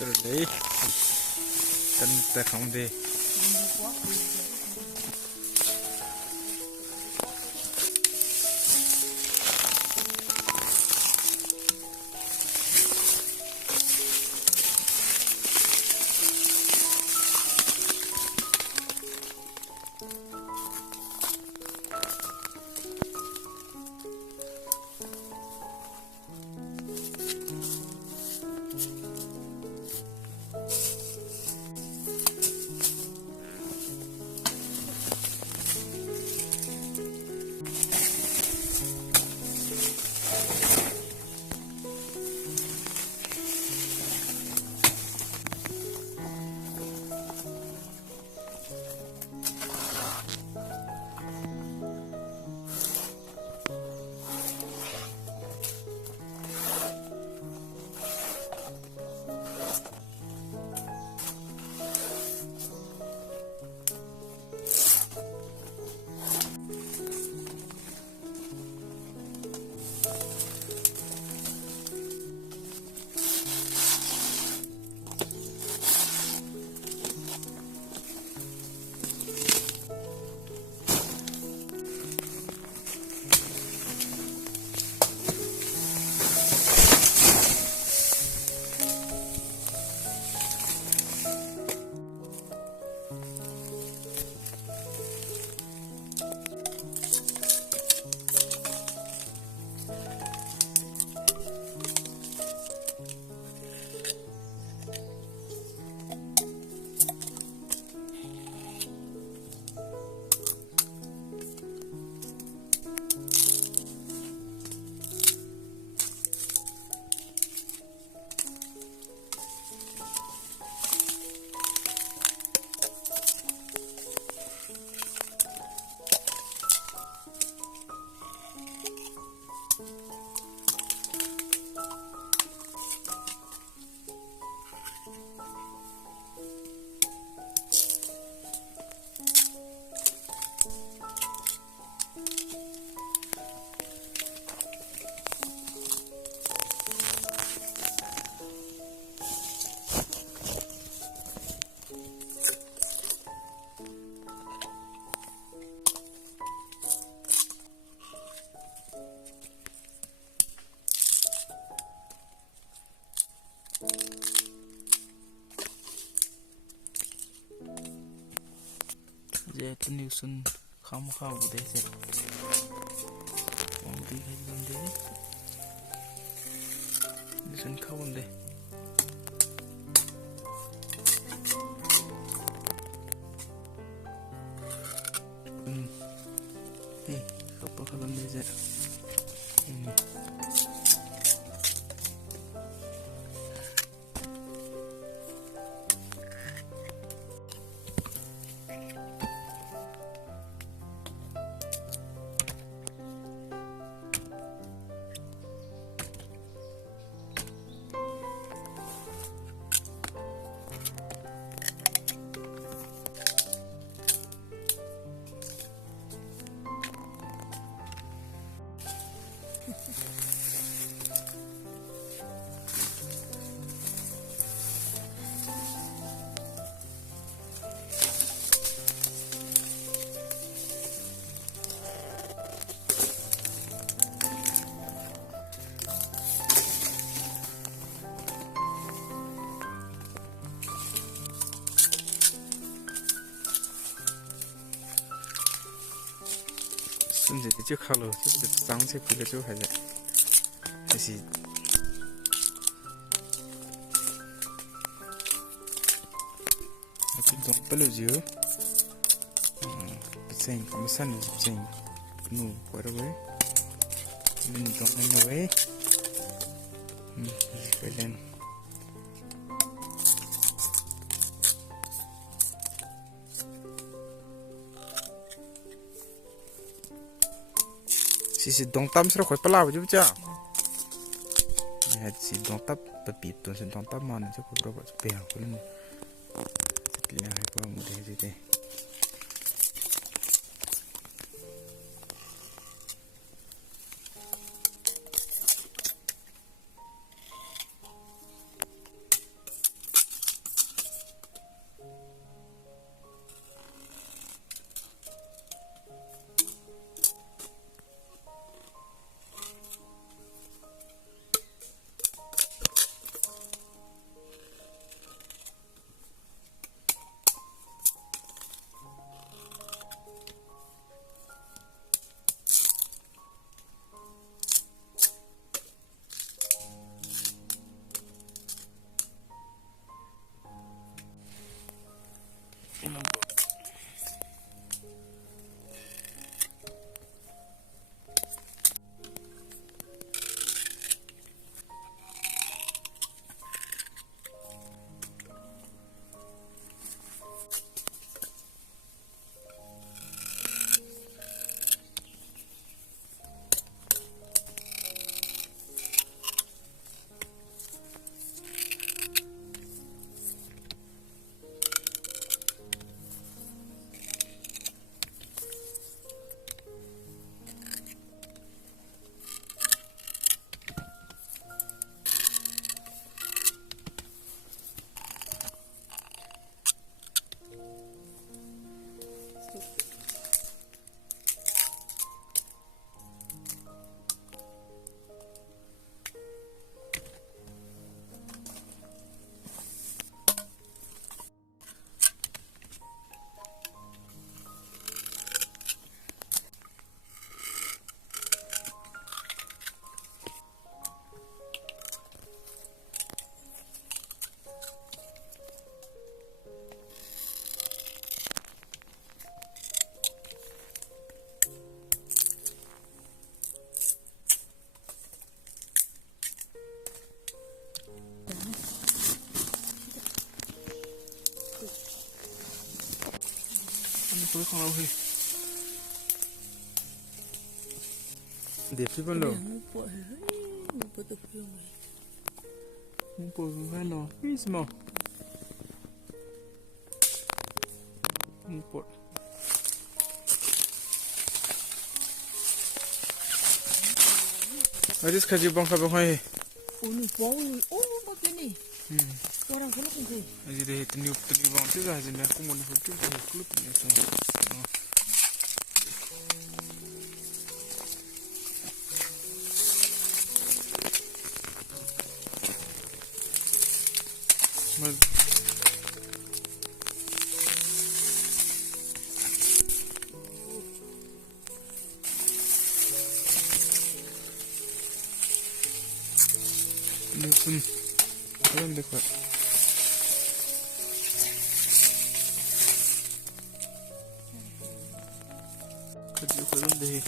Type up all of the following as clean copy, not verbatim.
rồi đấy tân ta không đi giờ cái new xuân không của đấy sẽ mong tí hay gì đấy new xuân không đây không có vấn đề gì xuân gì thì chưa khâu rồi chứ sáng sẽ cứ chưa phải vậy hay gì cũng giống bây giờ dứa xem có sẵn xem nụ quá đâu ấy mình giống anh nào ấy phải lên si dong tam sẽ khỏi pala chứ chứ si dong tap pepito si dong tap mana chứ không có bèo cái này kỹ hay qua một cái gì đây không đâu đẹp chứ bao lâu một bộ vai nó ít mà một bộ ở đây cái gì bông khắp bông hay ôi bông ôi bao nhiêu này orang kalau ni aja deh teniup bang tu dah jenis aku mau nak tu klub ni so mal ni pun keren dekat kerja keren deh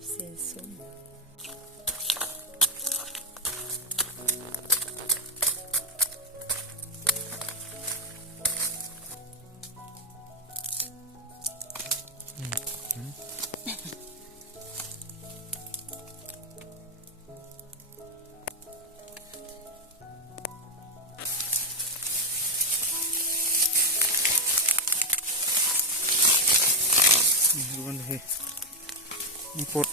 senso bukan deh import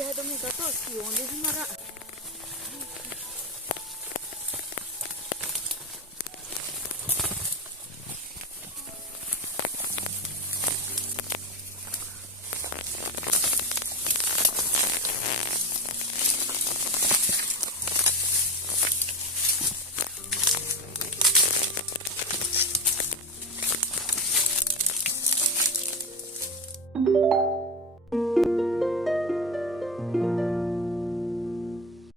iya, demi gato, si onde se mara.